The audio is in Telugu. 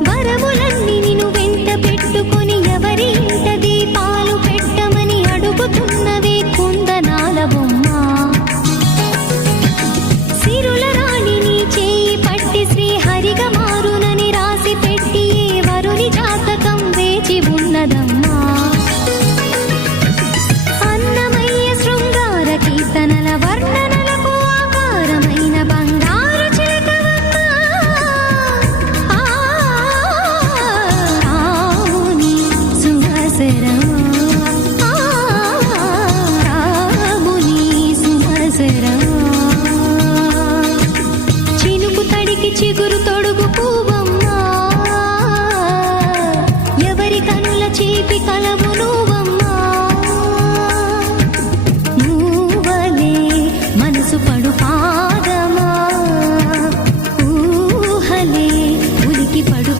వరములన్నీ నిన్ను వెంట పెట్టుకొని ఎవరి ఇంట దీపాలు పెట్టమని అడుగుతున్నవే కుందనాల బొమ్మ. సిరుల రాణి నీ చేయి పట్టి శ్రీహరిగా మారునని రాసి పెట్టి ఏ వరుని జాతకం వేచి ఉన్నదమ్మా. అన్నమయ్య శృంగార కీర్తనల వర్ణనలకు ఆకారమైన బంగారు చిలకవమ్మ. రాముని సుమసరమా, రాముని సుమసరమా. చినుకు తడికి చిగురు తొడుగు పువ్వమ్మ, ఎవరి కనుల చేపి కలవ